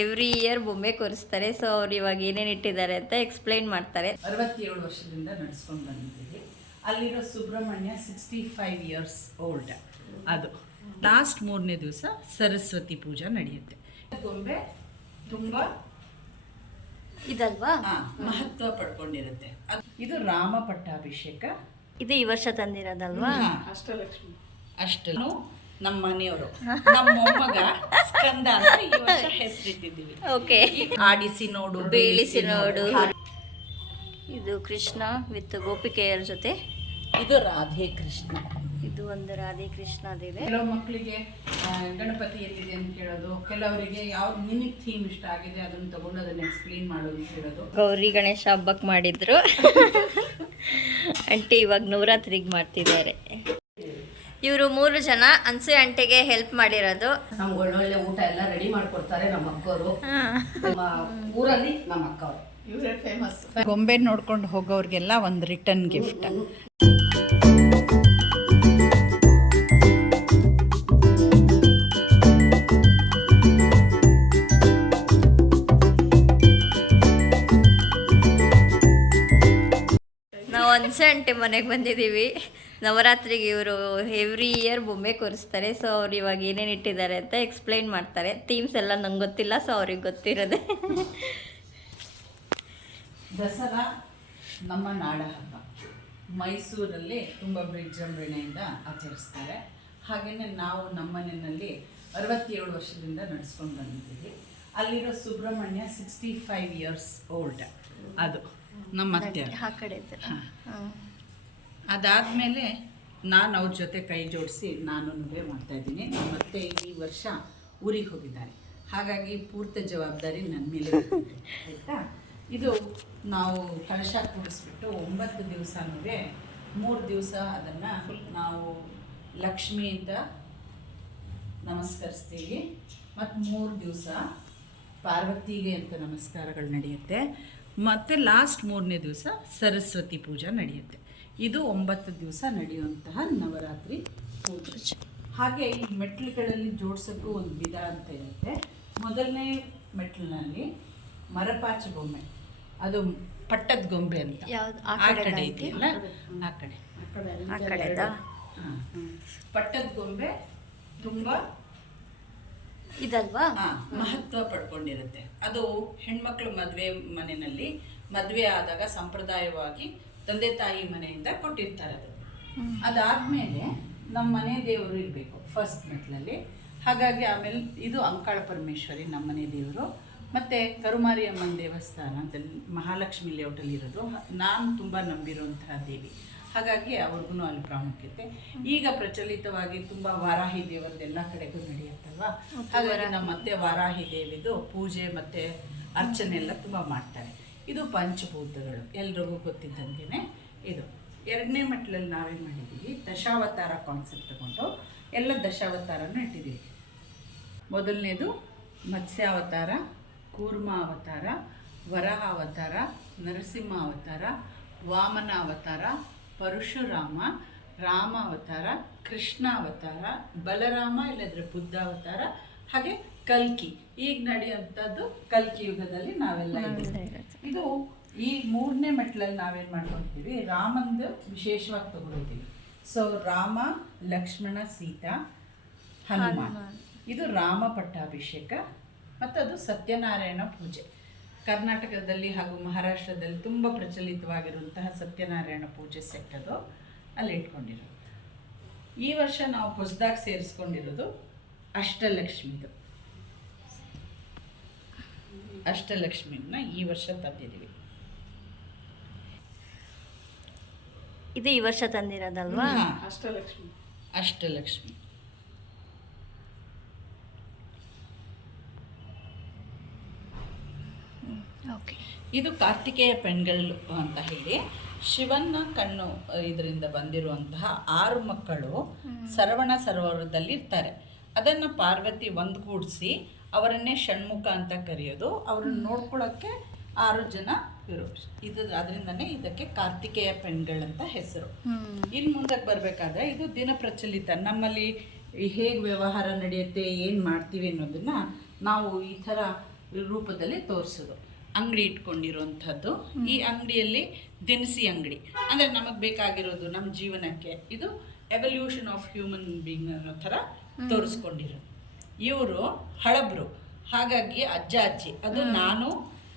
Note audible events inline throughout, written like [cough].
Every year ಬೊಂಬೆ ಕೊರಿಸ್ತಾರೆ. So ಅವ್ರು ಇವಾಗ ಏನೇನು ಇಟ್ಟಿದ್ದಾರೆ ಅಂತ ಎಕ್ಸ್ಪ್ಲೈನ್ ಮಾಡ್ತಾರೆ. ಅರವತ್ತೇಳು ವರ್ಷದಿಂದ ನಡೆಸ್ಕೊಂಡು ಬಂದಿದ್ದೀವಿ. ಅಲ್ಲಿರೋ Subrahmanya sixty five years old ಅದು. ಲಾಸ್ಟ್ ಮೂರನೇ ದಿವಸ ಸರಸ್ವತಿ ಪೂಜಾ ನಡೆಯುತ್ತೆ. ಗೊಂಬೆ ತುಂಬ ಇದಲ್ವಾ? ಮಹತ್ವ ಪಡ್ಕೊಂಡಿರುತ್ತೆ. ಇದು ರಾಮ ಪಟ್ಟಾಭಿಷೇಕ. ಇದು ಈ ವರ್ಷ ತಂದಿರೋದಲ್ವಾ? ಅಷ್ಟಲಕ್ಷ್ಮಿ. ಅಷ್ಟನು ನಮ್ಮ ಮನೆಯವರು. ನಮ್ಮ ಮೊಮ್ಮಗ ಸ್ಕಂದ ಅಂತ ಈ ವರ್ಷ ಹೆಸರಿಟ್ಟಿದ್ದೀವಿ. ಓಕೆ ಆಡಿಸಿ ನೋಡು [laughs] ಬೇಳಿಸಿ ನೋಡು. ಇದು ಕೃಷ್ಣ ವಿತ್ ಗೋಪಿಕೆಯರ ಜೊತೆ. ಇದು ರಾಧೆ ಕೃಷ್ಣ. ಇದು ಒಂದು ರಾಧೆ ದೇವೇ. ಕೆಲವು ಮಕ್ಕಳಿಗೆ ಗಣಪತಿ ಎಲ್ಲಿದೆ ಅಂತ ಕೇಳೋದು ಕೆಲವರಿಗೆ ಯಾವ ನಿಮಗೆ ಥೀಮ್ ಇಷ್ಟ ಆಗಿದೆ ಅದನ್ನು ತಗೊಂಡು ಅದನ್ನ ಎಕ್ಸ್ಪ್ಲೇನ್ ಮಾಡೋದು ಕೇಳೋದು. ಗೌರಿ ಗಣೇಶ ಹಬ್ಬಕ್ಕೆ ಮಾಡಿದ್ರು. [laughs] ಅಂಟಿ ಇವಾಗ ನವರಾತ್ರಿಗೆ ಮಾಡ್ತಿದ್ದಾರೆ. ಇವರು ಮೂರು ಜನ ಅನ್ಸೆ ಆಂಟಿಗೆ ಹೆಲ್ಪ್ ಮಾಡಿರೋದು. ನಮ್ಗೆ ಒಳ್ಳೊಳ್ಳೆ ಊಟ ಎಲ್ಲ ರೆಡಿ ಮಾಡ್ಕೊಡ್ತಾರೆ ನಮ್ಮ ಅಕ್ಕವರು. ನಮ್ಮ ಊರಲ್ಲಿ ನಮ್ಮ ಅಕ್ಕವರು. ಇವರೇ ಫೇಮಸ್ ಗೊಂಬೆ ನೋಡ್ಕೊಂಡು ಹೋಗೋರಿಗೆಲ್ಲ ಒಂದು ರಿಟರ್ನ್ ಗಿಫ್ಟ್ ನಾವು ಅನ್ಸೆ ಆಂಟಿ ಮನೆಗೆ ಬಂದಿದ್ದೀವಿ. ನವರಾತ್ರಿಗೆ ಇವರು ಎವ್ರಿ ಇಯರ್ ಬೊಂಬೆ ಕೂರಿಸ್ತಾರೆ. ಸೊ ಅವ್ರು ಇವಾಗ ಏನೇನು ಇಟ್ಟಿದ್ದಾರೆ ಅಂತ ಎಕ್ಸ್ಪ್ಲೈನ್ ಮಾಡ್ತಾರೆ. ಥೀಮ್ಸ್ ಎಲ್ಲ ನಂಗೆ ಗೊತ್ತಿಲ್ಲ ಸೊ ಅವ್ರಿಗೆ ಗೊತ್ತಿರೋದೆ. ದಸರಾ ನಮ್ಮ ನಾಡ ಹಬ್ಬ ಮೈಸೂರಲ್ಲಿ ತುಂಬ ವಿಜೃಂಭಣೆಯಿಂದ ಆಚರಿಸ್ತಾರೆ. ಹಾಗೆಯೇ ನಾವು ನಮ್ಮನೆಯಲ್ಲಿ ಅರವತ್ತೇಳು ವರ್ಷದಿಂದ ನಡೆಸ್ಕೊಂಡು ಬಂದಿದ್ದೀವಿ. ಅಲ್ಲಿರೋ Subrahmanya sixty five years old ಅದು. ನಮ್ಮ ಅತ್ತೆ ಆ ಕಡೆ ಇದ್ದಾರೆ. ಹ್ಮ್. ಅದಾದಮೇಲೆ ನಾನು ಅವ್ರ ಜೊತೆ ಕೈ ಜೋಡಿಸಿ ನಾನು ಮಾಡ್ತಾಯಿದ್ದೀನಿ ಮತ್ತೆ ಈ ವರ್ಷ ಊರಿಗೆ ಹೋಗಿದ್ದಾರೆ. ಹಾಗಾಗಿ ಪೂರ್ತಿ ಜವಾಬ್ದಾರಿ ನನ್ನ ಮೇಲೆ. ಆಯಿತಾ? ಇದು ನಾವು ಕಳಶ ಕೂಡಿಸ್ಬಿಟ್ಟು ಒಂಬತ್ತು ದಿವಸನೂ ಮೂರು ದಿವಸ ಅದನ್ನು ನಾವು ಲಕ್ಷ್ಮಿಯಿಂದ ನಮಸ್ಕರಿಸ್ತೀವಿ. ಮತ್ತು ಮೂರು ದಿವಸ ಪಾರ್ವತಿಗೆ ಅಂತ ನಮಸ್ಕಾರಗಳು ನಡೆಯುತ್ತೆ. ಮತ್ತು ಲಾಸ್ಟ್ ಮೂರನೇ ದಿವಸ ಸರಸ್ವತಿ ಪೂಜಾ ನಡೆಯುತ್ತೆ. ಇದು ಒಂಬತ್ತು ದಿವಸ ನಡೆಯುವಂತಹ ನವರಾತ್ರಿ ಪೂಜೆ. ಹಾಗೆ ಈ ಮೆಟ್ಲುಗಳಲ್ಲಿ ಜೋಡ್ಸೋಕ್ಕೂ ಒಂದು ವಿಧ ಅಂತ ಇರುತ್ತೆ. ಮೊದಲನೇ ಮೆಟ್ಲಿನಲ್ಲಿ ಮರಪಾಚಿ ಗೊಂಬೆ. ಅದು ಪಟ್ಟದ ಗೊಂಬೆ ಅಂತ? ಆ ಕಡೆ? ಇದೆಯಲ್ಲ? ಆ ಕಡೆ. ಆ ಕಡೆದಾ? ಹಾಂ. ಪಟ್ಟದ ಗೊಂಬೆ ತುಂಬ ಇದಲ್ವಾ? ಮಹತ್ವ ಪಡ್ಕೊಂಡಿರುತ್ತೆ. ಅದು ಹೆಣ್ಮಕ್ಳು ಮದುವೆ ಮನೆಯಲ್ಲಿ ಮದುವೆ ಆದಾಗ ಸಂಪ್ರದಾಯವಾಗಿ ತಂದೆ ತಾಯಿ ಮನೆಯಿಂದ ಕೊಟ್ಟಿರ್ತಾರೆ ಅದು. ಅದಾದಮೇಲೆ ನಮ್ಮ ಮನೆ ದೇವರು ಇರಬೇಕು ಫಸ್ಟ್ ಮೆಟ್ಲಲ್ಲಿ. ಹಾಗಾಗಿ ಆಮೇಲೆ ಇದು ಅಂಕಾಳ ಪರಮೇಶ್ವರಿ ನಮ್ಮ ಮನೆ ದೇವರು. ಮತ್ತು ಕರುಮಾರಿ ಅಮ್ಮನ ದೇವಸ್ಥಾನ ಅಂತ ಮಹಾಲಕ್ಷ್ಮಿ ಲೇಔಟಲ್ಲಿ ಇರೋದು. ನಾನು ತುಂಬ ನಂಬಿರುವಂತಹ ದೇವಿ. ಹಾಗಾಗಿ ಅವ್ರಿಗೂ ಅಲ್ಲಿ ಪ್ರಾಮುಖ್ಯತೆ. ಈಗ ಪ್ರಚಲಿತವಾಗಿ ತುಂಬ ವಾರಾಹಿ ದೇವರದ್ದು ಎಲ್ಲ ಕಡೆಗೂ ನಡೆಯುತ್ತಲ್ವಾ? ಹಾಗಾಗಿ ನಮ್ಮ ಮತ್ತೆ ವಾರಾಹಿ ದೇವಿದು ಪೂಜೆ ಮತ್ತು ಅರ್ಚನೆ ಎಲ್ಲ ತುಂಬ ಮಾಡ್ತಾರೆ. ಇದು ಪಂಚಭೂತಗಳು, ಎಲ್ರಿಗೂ ಗೊತ್ತಿದ್ದಂಗೆ ಇದು. ಎರಡನೇ ಮಟ್ಲಲ್ಲಿ ನಾವೇನು ಮಾಡಿದ್ದೀವಿ ದಶಾವತಾರ ಕಾನ್ಸೆಪ್ಟ್ ತಗೊಂಡು ಎಲ್ಲ ದಶಾವತಾರನೂ ಇಟ್ಟಿದ್ದೀವಿ ಮೊದಲನೇದು ಮತ್ಸ್ಯಾವತಾರ ಕೂರ್ಮ ಅವತಾರ ವರಹ ಅವತಾರ ನರಸಿಂಹ ಅವತಾರ ವಾಮನ ಅವತಾರ ಪರಶುರಾಮ ರಾಮ ಅವತಾರ ಕೃಷ್ಣ ಅವತಾರ ಬಲರಾಮ, ಇಲ್ಲದ್ರೆ ಬುದ್ಧ ಅವತಾರ ಹಾಗೆ ಕಲ್ಕಿ. ಈಗ ನಡೆಯುವಂಥದ್ದು ಕಲ್ಕಿ ಯುಗದಲ್ಲಿ ನಾವೆಲ್ಲ. ಇದು ಈ ಮೂರನೇ ಮೆಟ್ಲಲ್ಲಿ ನಾವೇನು ಮಾಡ್ಕೊಳ್ತೀವಿ ರಾಮಂದು ವಿಶೇಷವಾಗಿ ತಗೊಂಡಿದ್ದೀವಿ. ಸೊ ರಾಮ ಲಕ್ಷ್ಮಣ ಸೀತಾ ಹನುಮಾನ್. ಇದು ರಾಮ ಪಟ್ಟಾಭಿಷೇಕ ಮತ್ತು ಅದು ಸತ್ಯನಾರಾಯಣ ಪೂಜೆ. ಕರ್ನಾಟಕದಲ್ಲಿ ಹಾಗೂ ಮಹಾರಾಷ್ಟ್ರದಲ್ಲಿ ತುಂಬ ಪ್ರಚಲಿತವಾಗಿರುವಂತಹ ಸತ್ಯನಾರಾಯಣ ಪೂಜೆ ಸೆಟ್ ಅದು. ಅಲ್ಲಿ ಇಟ್ಕೊಂಡಿರೋದು. ಈ ವರ್ಷ ನಾವು ಹೊಸದಾಗಿ ಸೇರಿಸ್ಕೊಂಡಿರೋದು ಅಷ್ಟಲಕ್ಷ್ಮಿದು. ಅಷ್ಟಲಕ್ಷ್ಮಿನ ಈ ವರ್ಷ ತಂದಿದ್ದೀವಿ. ಇದು ಈ ವರ್ಷ ತಂದಿರೋದಲ್ವಾ? ಅಷ್ಟಲಕ್ಷ್ಮಿ. ಅಷ್ಟಲಕ್ಷ್ಮಿ. ಓಕೆ. ಇದು ಕಾರ್ತಿಕೇಯ ಪೆಣ್ಗಳು ಅಂತ ಹೇಳಿ ಶಿವನ ಕಣ್ಣು ಇದರಿಂದ ಬಂದಿರುವಂತಹ ಆರು ಮಕ್ಕಳು ಸರವಣ ಸರೋವರದಲ್ಲಿ ಇರ್ತಾರೆ ಅದನ್ನು ಪಾರ್ವತಿ ಒಂದುಗೂಡಿಸಿ ಅವರನ್ನೇ ಷಣ್ಮುಖ ಅಂತ ಕರೆಯೋದು. ಅವರನ್ನು ನೋಡ್ಕೊಳ್ಳೋಕ್ಕೆ ಆರು ಜನ ಇರು ಇದು ಅದರಿಂದನೇ ಇದಕ್ಕೆ ಕಾರ್ತಿಕೇಯ ಪೆಣ್ಗಳಂತ ಹೆಸರು. ಇನ್ನು ಮುಂದಕ್ಕೆ ಬರಬೇಕಾದ್ರೆ ಇದು ದಿನ ಪ್ರಚಲಿತ. ನಮ್ಮಲ್ಲಿ ಹೇಗೆ ವ್ಯವಹಾರ ನಡೆಯುತ್ತೆ ಏನು ಮಾಡ್ತೀವಿ ಅನ್ನೋದನ್ನು ನಾವು ಈ ಥರ ರೂಪದಲ್ಲಿ ತೋರಿಸೋದು. ಅಂಗಡಿ ಇಟ್ಕೊಂಡಿರುವಂಥದ್ದು. ಈ ಅಂಗಡಿಯಲ್ಲಿ ದಿನಸಿ ಅಂಗಡಿ. ಅಂದರೆ ನಮಗೆ ಬೇಕಾಗಿರೋದು ನಮ್ಮ ಜೀವನಕ್ಕೆ ಇದು ಎವಲ್ಯೂಷನ್ ಆಫ್ ಹ್ಯೂಮನ್ ಬೀಯಿಂಗ್ ಅನ್ನೋ ಥರ ತೋರಿಸ್ಕೊಂಡಿರೋದು. ಇವರು ಹಳಬ್ರು. ಹಾಗಾಗಿ ಅಜ್ಜ ಅಜ್ಜಿ. ಅದು ನಾನು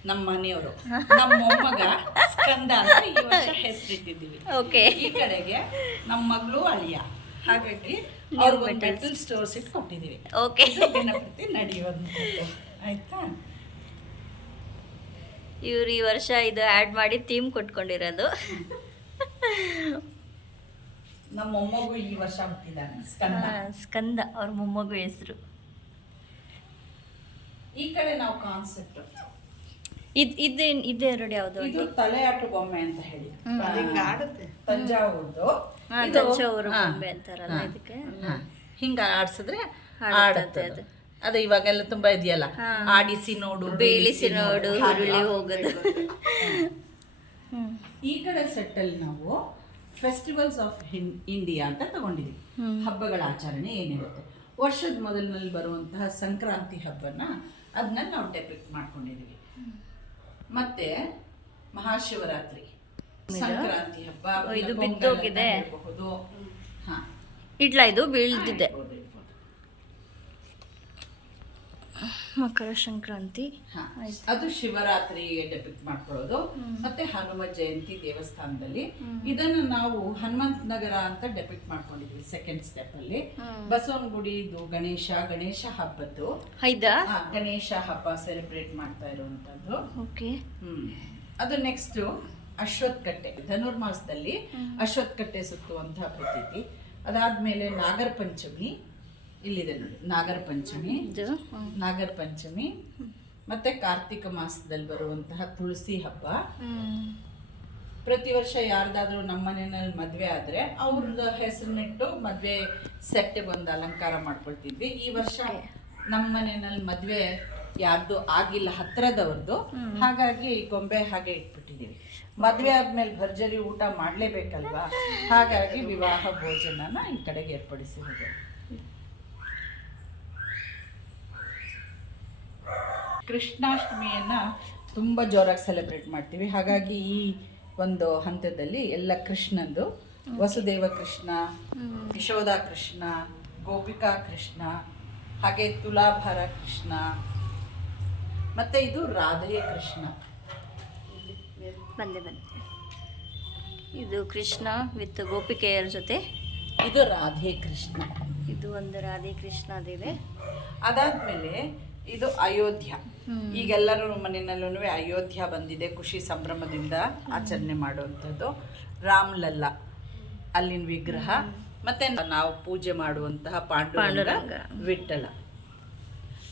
ನಮ್ಮ ಮನೆಯವರು. [laughs] ನಮ್ಮ ಮೊಮ್ಮಗ ಸ್ಕಂದ ಅಂತ ಈ ವರ್ಷ ಹೆಸರಿಟ್ಟಿದ್ದೀವಿ. ಓಕೆ. ಈ ಕಡೆಗೆ ನಮ್ಮ ಮಗಳು ಅಳಿಯ. ಹಾಗಾಗಿ ಅವ್ರಿಗೊಂದು ಮೆಟಲ್ ಸ್ಟೋರ್ಸ್ ಇಟ್ಟು ಕೊಟ್ಟಿದ್ದೀವಿ ಓಕೆ ದಿನಪ್ರತಿ ನಡೆಯುವಂಥದ್ದು. ಆಯ್ತಾ? ಇವ್ರು ಈ ವರ್ಷ ಇದು ಆ್ಯಡ್ ಮಾಡಿ ಥೀಮ್ ಕೊಟ್ಕೊಂಡಿರೋದು. ನಮ್ಮ ಮೊಮ್ಮಗು ಈ ವರ್ಷ ಹುಟ್ಟಿದ್ದಾನೆ ಸ್ಕಂದ. ಸ್ಕಂದ ಅವ್ರ ಮೊಮ್ಮಗು ಹೆಸರು. ಈ ಕಡೆ ನಾವು ಕಾನ್ಸೆಪ್ಟ್ ಇದು ಇದೆ ಇದೆರಡು ಯಾವುದು ಇದು ತಲೆ ಆಟು ಬೊಮ್ಮೆ ಅಂತ ಹೇಳಿ. ಆಡುತ್ತೆ. ತಂಜಾವೂರ್ದು. ತಂಜಾವೂರು ಬೊಂಬೆ ಅಂತಾರಲ್ಲ ಇದಕ್ಕೆ? ಹಿಂಗ ಆಡ್ಸಿದ್ರೆ ಆಡುತ್ತೆ ಅದು. ಅದು. ಇವಾಗೆಲ್ಲ ತುಂಬಾ ಇದೆಯಲ್ಲ? ಆಡಿಸಿ ನೋಡು ಬೇಳಿಸಿ ನೋಡು. ಹುರುಳಿ ಹೋಗೋದು. ಈ ಕಡೆ ಸೆಟ್ ಅಲ್ಲಿ ನಾವು ಫೆಸ್ಟಿವಲ್ಸ್ ಆಫ್ ಇಂಡಿಯಾ ಅಂತ ತಗೊಂಡಿದ್ದೀವಿ ಹಬ್ಬಗಳ ಆಚರಣೆ ಏನಿರುತ್ತೆ? ವರ್ಷದ ಮೊದಲಿನಲ್ಲಿ ಬರುವಂತಹ ಸಂಕ್ರಾಂತಿ ಹಬ್ಬನ ಅದನ್ನ ನಾವು ಡೆಪಿಕ್ಟ್ ಮಾಡ್ಕೊಂಡಿದ್ದೀವಿ ಮತ್ತೆ ಮಹಾಶಿವರಾತ್ರಿ ಸಂಕ್ರಾಂತಿ ಹಬ್ಬ ಇದು ಬಿದ್ದೋಗಿದೆ. ಹಾ. ಇಡ್ಲ ಇದು ಬೀಳ್ದಿದೆ. ಮಕರ ಸಂಕ್ರಾಂತಿ. ಅದು ಶಿವರಾತ್ರಿಗೆ ಡೆಪಿಕ್ಟ್ ಮಾಡ್ಕೊಳ್ಳೋದು. ಮತ್ತೆ ಹನುಮ ಜಯಂತಿ ದೇವಸ್ಥಾನದಲ್ಲಿ. ಇದನ್ನು ನಾವು ಹನುಮಂತ ನಗರ ಅಂತ ಡೆಪಿಕ್ಟ್ ಮಾಡ್ಕೊಂಡಿದ್ವಿ ಸೆಕೆಂಡ್ ಸ್ಟೆಪ್ ಅಲ್ಲಿ. ಬಸವನಗುಡಿ ಇದು ಗಣೇಶ ಗಣೇಶ ಹಬ್ಬದ್ದು. ಗಣೇಶ ಹಬ್ಬ ಸೆಲೆಬ್ರೇಟ್ ಮಾಡ್ತಾ ಇರುವಂತದ್ದು ಓಕೆ. ಅದು ನೆಕ್ಸ್ಟ್ ಅಶ್ವತ್ ಕಟ್ಟೆ ಧನುರ್ಮಾಸದಲ್ಲಿ ಅಶ್ವತ್ ಕಟ್ಟೆ ಸುತ್ತುವಂತಹ ಪ್ರತೀತಿ. ಅದಾದ್ಮೇಲೆ ನಾಗರ ಪಂಚಮಿ ಇಲ್ಲಿದೆ ನೋಡಿ ನಾಗರ ಪಂಚಮಿ. ನಾಗರ ಪಂಚಮಿ. ಮತ್ತೆ ಕಾರ್ತಿಕ ಮಾಸದಲ್ಲಿ ಬರುವಂತಹ ತುಳಸಿ ಹಬ್ಬ. ಪ್ರತಿ ವರ್ಷ ಯಾರ್ದಾದ್ರೂ ನಮ್ಮ ಮನೆಯಲ್ಲಿ ಮದ್ವೆ ಆದ್ರೆ ಅವ್ರದ ಹೆಸರನ್ನಿಟ್ಟು ಮದ್ವೆ ಸೆಟ್ ಒಂದು ಅಲಂಕಾರ ಮಾಡ್ಕೊಳ್ತಿದ್ವಿ. ಈ ವರ್ಷ ನಮ್ಮ ಮನೆಯಲ್ಲಿ ಮದ್ವೆ ಯಾರ್ದು ಆಗಿಲ್ಲ ಹತ್ರದವ್ರದ್ದು ಹಾಗಾಗಿ ಗೊಂಬೆ ಹಾಗೆ ಇಟ್ಬಿಟ್ಟಿದೀವಿ ಮದ್ವೆ ಆದ್ಮೇಲೆ ಭರ್ಜರಿ ಊಟ ಮಾಡ್ಲೇಬೇಕಲ್ವಾ? ಹಾಗಾಗಿ ವಿವಾಹ ಭೋಜನನ ಈ ಕಡೆಗೆ ಏರ್ಪಡಿಸಿರೋದು. ಕೃಷ್ಣಾಷ್ಟಮಿಯನ್ನ ತುಂಬ ಜೋರಾಗಿ ಸೆಲೆಬ್ರೇಟ್ ಮಾಡ್ತೀವಿ. ಹಾಗಾಗಿ ಈ ಒಂದು ಹಂತದಲ್ಲಿ ಎಲ್ಲ ಕೃಷ್ಣಂದು ವಸುದೇವ ಕೃಷ್ಣ ಯಶೋಧ ಕೃಷ್ಣ ಗೋಪಿಕಾ ಕೃಷ್ಣ ಹಾಗೆ ತುಲಾಭಾರ ಕೃಷ್ಣ ಮತ್ತೆ ಇದು ರಾಧೆಯ ಕೃಷ್ಣ. ಬಂದೆ ಬಂದೆ. ಇದು ಕೃಷ್ಣ ವಿತ್ ಗೋಪಿಕೆಯರ ಜೊತೆ. ಇದು ರಾಧೆ ಕೃಷ್ಣ. ಇದು ಒಂದು ರಾಧೆ ಕೃಷ್ಣದಿದೆ. ಅದಾದ್ಮೇಲೆ ಇದು ಅಯೋಧ್ಯ. ಈಗೆಲ್ಲರೂ ಮನೆಯಲ್ಲೂ ಅಯೋಧ್ಯ ಬಂದಿದೆ ಖುಷಿ ಸಂಭ್ರಮದಿಂದ ಆಚರಣೆ ಮಾಡುವಂಥದ್ದು. ರಾಮ್ಲಲ್ಲ ಅಲ್ಲಿನ ವಿಗ್ರಹ. ಮತ್ತೆ ನಾವು ಪೂಜೆ ಮಾಡುವಂತಹ ಪಾಂಡುರ. ವಿಠಲ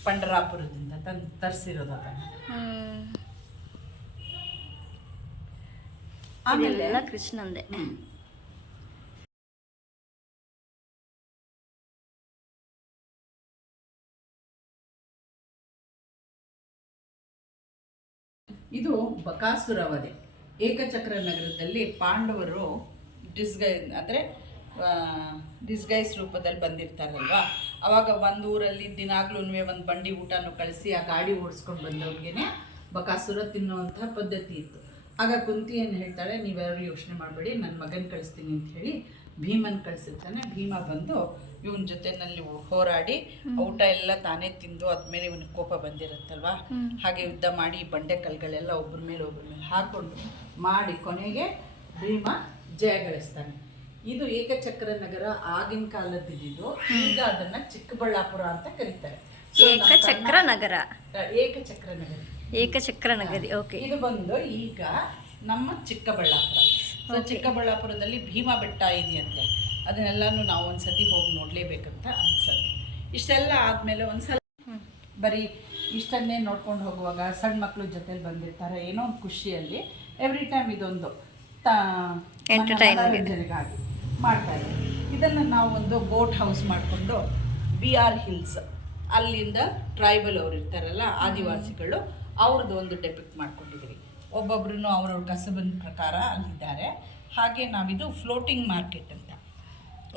ಪಂಡರಾಪುರದಿಂದ ತಂದು ತರಿಸಿರೋದು ಅದನ್ನು. ಆಮೇಲೆ ಕೃಷ್ಣಂದೆ. ಇದು ಬಕಾಸುರ ವಧೆ ಏಕಚಕ್ರ ನಗರದಲ್ಲಿ ಪಾಂಡವರು ಡಿಸ್ಗೈ, ಅಂದರೆ ಡಿಸ್ಗೈಸ್ ರೂಪದಲ್ಲಿ ಬಂದಿರ್ತಾರಲ್ವಾ? ಅವಾಗ ಒಂದು ಊರಲ್ಲಿ ದಿನಾಗ್ಲೂ ಒಂದು ಬಂಡಿ ಊಟನೂ ಕಳಿಸಿ ಆ ಗಾಡಿ ಓಡಿಸ್ಕೊಂಡು ಬಂದವ್ರಿಗೇನೆ ಬಕಾಸುರ ತಿನ್ನುವಂಥ ಪದ್ಧತಿ ಇತ್ತು. ಆಗ ಕುಂತಿ ಏನು ಹೇಳ್ತಾಳೆ ನೀವ್ಯಾರು ಯೋಚನೆ ಮಾಡಬೇಡಿ ನನ್ನ ಮಗನ ಕಳಿಸ್ತೀನಿ ಅಂತ ಹೇಳಿ ಭೀಮನ್ ಕಳಿಸಿರ್ತಾನೆ. ಭೀಮ ಬಂದು ಇವನ್ ಜೊತೆನಲ್ಲಿ ಹೋರಾಡಿ ಊಟ ಎಲ್ಲ ತಾನೇ ತಿಂದು ಅದ್ಮೇಲೆ ಇವನಿಗೆ ಕೋಪ ಬಂದಿರುತ್ತಲ್ವಾ? ಹಾಗೆ ಯುದ್ಧ ಮಾಡಿ ಬಂಡೆ ಕಲ್ಗಳೆಲ್ಲ ಒಬ್ಬರ ಮೇಲೆ ಒಬ್ಬರ ಮೇಲೆ ಹಾಕೊಂಡು ಮಾಡಿ ಕೊನೆಗೆ ಭೀಮ ಜಯ ಗಳಿಸ್ತಾನೆ. ಇದು ಏಕಚಕ್ರ ನಗರ ಆಗಿನ ಕಾಲದ್ದಿದ್ದು. ಈಗ ಅದನ್ನ ಚಿಕ್ಕಬಳ್ಳಾಪುರ ಅಂತ ಕರೀತಾರೆ. ಏಕಚಕ್ರ ನಗರ. ಏಕಚಕ್ರ ನಗರ. ಏಕಚಕ್ರ ನಗರಿ ಓಕೆ. ಇದು ಬಂದು ಈಗ ನಮ್ಮ ಚಿಕ್ಕಬಳ್ಳಾಪುರ. ಸೊ ಚಿಕ್ಕಬಳ್ಳಾಪುರದಲ್ಲಿ ಭೀಮಾ ಬೆಟ್ಟ ಇದೆಯಂತೆ. ಅದನ್ನೆಲ್ಲನೂ ನಾವು ಒಂದ್ಸತಿ ಹೋಗಿ ನೋಡಲೇಬೇಕಂತ ಅನ್ಸುತ್ತೆ. ಇಷ್ಟೆಲ್ಲ ಆದಮೇಲೆ ಒಂದ್ಸಲ ಬರೀ ಇಷ್ಟನ್ನೇ ನೋಡ್ಕೊಂಡು ಹೋಗುವಾಗ ಸಣ್ಣ ಮಕ್ಕಳು ಜೊತೆಲಿ ಬಂದಿರ್ತಾರೆ ಏನೋ ಒಂದು ಖುಷಿಯಲ್ಲಿ ಎವ್ರಿ ಟೈಮ್ ಇದೊಂದು. ಮನೋರಂಜನೆಗಾಗಿ ಮಾಡ್ತಾ ಇದ್ದಾರೆ. ಇದನ್ನು ನಾವು ಒಂದು ಬೋಟ್ ಹೌಸ್ ಮಾಡಿಕೊಂಡು ಬಿ ಆರ್ ಹಿಲ್ಸ್ ಅಲ್ಲಿಂದ ಟ್ರೈಬಲ್ ಅವ್ರು ಇರ್ತಾರಲ್ಲ ಆದಿವಾಸಿಗಳು ಅವ್ರದ್ದು ಒಂದು ಡೆಪಿಕ್ಟ್ ಮಾಡ್ಕೊಂಡಿದ್ದೀವಿ ಒಬ್ಬೊಬ್ರು ಅವ್ರವ್ರ ಕಸಬಿನ ಪ್ರಕಾರ ಅಲ್ಲಿದ್ದಾರೆ ಹಾಗೆ ನಾವಿದು ಫ್ಲೋಟಿಂಗ್ ಮಾರ್ಕೆಟ್ ಅಂತ.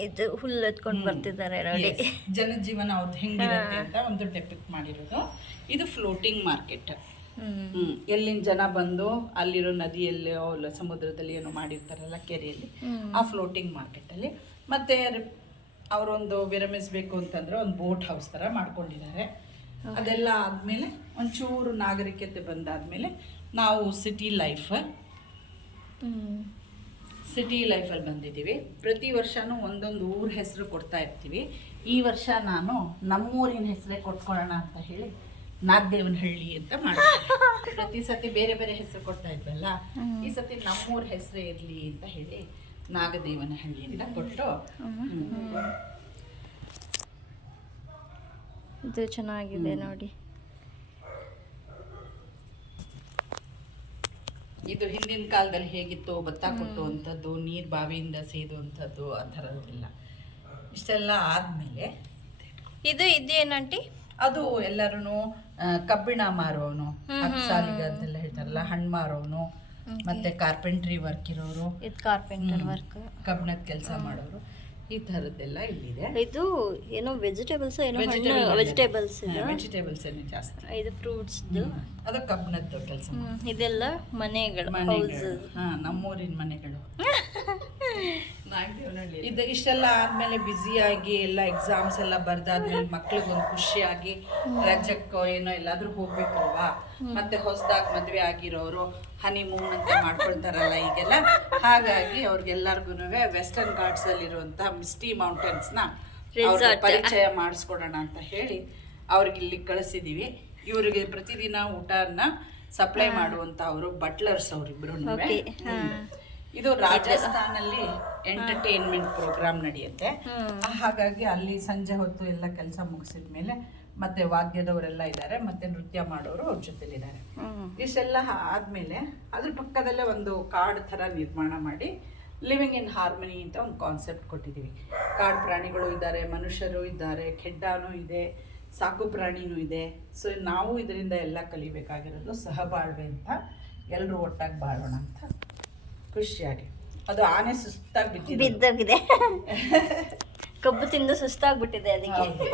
ಇದು ಹುಲ್ಲು ಎತ್ಕೊಂಡು ಬರ್ತಿದ್ದಾರೆ ನೋಡಿ. ಜನಜೀವನ ಅವ್ರದ್ದು ಹೆಂಗಿರುತ್ತೆ ಅಂತ ಒಂದು ಡೆಪಿಕ್ಟ್ ಮಾಡಿರೋದು. ಇದು ಫ್ಲೋಟಿಂಗ್ ಮಾರ್ಕೆಟ್ ಎಲ್ಲಿನ ಜನ ಬಂದು ಅಲ್ಲಿರೋ ನದಿಯಲ್ಲಿ ಅಲ್ಲ ಸಮುದ್ರದಲ್ಲಿ ಏನೋ ಮಾಡಿರ್ತಾರಲ್ಲ ಕೆರೆಯಲ್ಲಿ ಆ ಫ್ಲೋಟಿಂಗ್ ಮಾರ್ಕೆಟಲ್ಲಿ ಮತ್ತೆ ಅವರೊಂದು ವಿರಮಿಸಬೇಕು ಅಂತಂದ್ರೆ ಒಂದು ಬೋಟ್ ಹೌಸ್ ಥರ ಮಾಡ್ಕೊಂಡಿದ್ದಾರೆ. ಅದೆಲ್ಲ ಆದಮೇಲೆ ಒಂಚೂರು ನಾಗರಿಕತೆ ಬಂದಾದ್ಮೇಲೆ ನಾವು ಸಿಟಿ ಲೈಫ್ ಸಿಟಿ ಲೈಫಲ್ಲಿ ಬಂದಿದ್ದೀವಿ. ಪ್ರತಿ ವರ್ಷನೂ ಒಂದೊಂದು ಊರ ಹೆಸರು ಕೊಡ್ತಾ ಇರ್ತೀವಿ. ಈ ವರ್ಷ ನಾನು ನಮ್ಮೂರಿನ ಹೆಸರೇ ಕೊಟ್ಕೊಳ್ಳೋಣ ಅಂತ ಹೇಳಿ ನಾಗದೇವನಹಳ್ಳಿ ಅಂತ ಮಾಡಿದ್ವಿ ಪ್ರತಿ ಸತಿ ಬೇರೆ ಬೇರೆ ಹೆಸರು ಕೊಡ್ತಾ ಇದ್ವಲ್ಲ ಈ ಸತಿ ನಮ್ಮೂರ ಹೆಸರೇ ಇರಲಿ ಅಂತ ಹೇಳಿ ನಾಗದೇವನಹಳ್ಳಿ ಅಂತ ಕೊಟ್ಟು ಇದು ಚೆನ್ನಾಗಿದೆ ನೋಡಿ. ಇದು ಹಿಂದಿನ ಕಾಲದಲ್ಲಿ ಹೇಗಿತ್ತು ಭತ್ತ ಕೊಟ್ಟುವಂಥದ್ದು ನೀರು ಬಾವಿಯಿಂದ ಸೇದುವಂಥದ್ದು ಆ ಥರದ್ದೆಲ್ಲ ಇಷ್ಟೆಲ್ಲ ಆದಮೇಲೆ ಇದು ಇದೇನಂಟಿ ಅದು ಎಲ್ಲರೂ ಕಬ್ಬಿಣ ಮಾರೋನು ಸಾಲಿಗ ಅಂತೆಲ್ಲ ಹೇಳ್ತಾರಲ್ಲ ಹಣ್ಣು ಮಾರೋನು ಮತ್ತೆ ಕಾರ್ಪೆಂಟ್ರಿ ವರ್ಕ್ ಇರೋರು. ಇದು ಕಾರ್ಪೆಂಟರ್ ವರ್ಕ್ ಕಬ್ಬಿಣದ ಕೆಲಸ ಮಾಡೋರು. ಈ ಥರದ್ದೆಲ್ಲ ಇಲ್ಲಿದೆ. ಇದು ಏನೋ ವೆಜಿಟೇಬಲ್ಸ್ ಏನೋ ವೆಜಿಟೇಬಲ್ಸ್ ವೆಜಿಟೇಬಲ್ಸ್ ಏನೋ? ಜಾಸ್ತಿ. ಇದು ಫ್ರೂಟ್ಸ್ ಅದು ಕಬ್ಬಿಣದ್ದು ಕೆಲಸ ಇದೆಲ್ಲ ಮನೆಗಳು ಮನೆಗಳು. ಹಾ ನಮ್ಮೂರಿನ ಮನೆಗಳು. [laughs] ಇದು ಇಷ್ಟೆಲ್ಲ ಆದ್ಮೇಲೆ ಆಗಿ ಎಲ್ಲ ಎಕ್ಸಾಮ್ಸ್ ಎಲ್ಲ ಬರ್ದಾದ್ಮೇಲೆ ಮಕ್ಳಿಗೆ ಒಂದು ಖುಷಿಯಾಗಿ ರಜಕ್ಕೋ ಏನೋ ಎಲ್ಲಾದ್ರೂ ಹೋಗ್ಬೇಕಲ್ವಾ? ಮತ್ತೆ ಹೊಸದಾಗಿ ಮದ್ವೆ ಆಗಿರೋರು ಹನಿ ಮೂನ್ ಅಂತ ಮಾಡ್ಕೊಳ್ತಾರಲ್ಲ ಈಗೆಲ್ಲ? ಹಾಗಾಗಿ ಅವ್ರಿಗೆಲ್ಲರಿಗೂ ವೆಸ್ಟರ್ನ್ ಘಾಟ್ಸ್ ಅಲ್ಲಿರುವಂತ ಮಿಸ್ಟಿ ಮೌಂಟೇನ್ಸ್ನ ಅವ್ರಿಗೆ ಪರಿಚಯ ಮಾಡಿಸ್ಕೊಡೋಣ ಅಂತ ಹೇಳಿ ಅವ್ರಿಗೆ ಇಲ್ಲಿ ಕಳಿಸಿದೀವಿ. ಇವರಿಗೆ ಪ್ರತಿದಿನ ಊಟನ ಸಪ್ಲೈ ಮಾಡುವಂತ ಅವರು ಬಟ್ಲರ್ಸ್ ಅವರಿಬ್ರು. ಇದು ರಾಜಸ್ಥಾನಲ್ಲಿ ಎಂಟರ್ಟೈನ್ಮೆಂಟ್ ಪ್ರೋಗ್ರಾಮ್ ನಡೆಯುತ್ತೆ. ಹಾಗಾಗಿ ಅಲ್ಲಿ ಸಂಜೆ ಹೊತ್ತು ಎಲ್ಲ ಕೆಲಸ ಮುಗಿಸಿದ ಮೇಲೆ ಮತ್ತೆ ವಾದ್ಯದವರೆಲ್ಲ ಇದ್ದಾರೆ ಮತ್ತೆ ನೃತ್ಯ ಮಾಡೋರು ಅವ್ರ ಜೊತೆಲಿದ್ದಾರೆ. ಇಷ್ಟೆಲ್ಲ ಆದ್ಮೇಲೆ ಅದ್ರ ಪಕ್ಕದಲ್ಲೇ ಒಂದು ಕಾಡು ಥರ ನಿರ್ಮಾಣ ಮಾಡಿ ಲಿವಿಂಗ್ ಇನ್ ಹಾರ್ಮನಿ ಅಂತ ಒಂದು ಕಾನ್ಸೆಪ್ಟ್ ಕೊಟ್ಟಿದ್ದೀವಿ. ಕಾಡು ಪ್ರಾಣಿಗಳು ಇದ್ದಾರೆ ಮನುಷ್ಯರು ಇದ್ದಾರೆ ಖೆಡ್ಡಾನು ಇದೆ ಸಾಕು ಪ್ರಾಣಿನೂ ಇದೆ. ಸೊ ನಾವು ಇದರಿಂದ ಎಲ್ಲ ಕಲಿಬೇಕಾಗಿರೋದು ಸಹಬಾಳ್ವೆ ಅಂತ ಎಲ್ಲರೂ ಒಟ್ಟಾಗಿ ಬಾಳೋಣ ಅಂತ ಖುಷಿಯಾಗಿ. ಅದು ಆನೆ ಸುಸ್ತಾಗಿ ಬಿದ್ದಿದೆ ಬಿದ್ದೋಗಿದೆ. [laughs] ಕಬ್ಬು ತಿಂದು ಸುಸ್ತಾಗ್ಬಿಟ್ಟಿದೆ ಅದಕ್ಕೆ.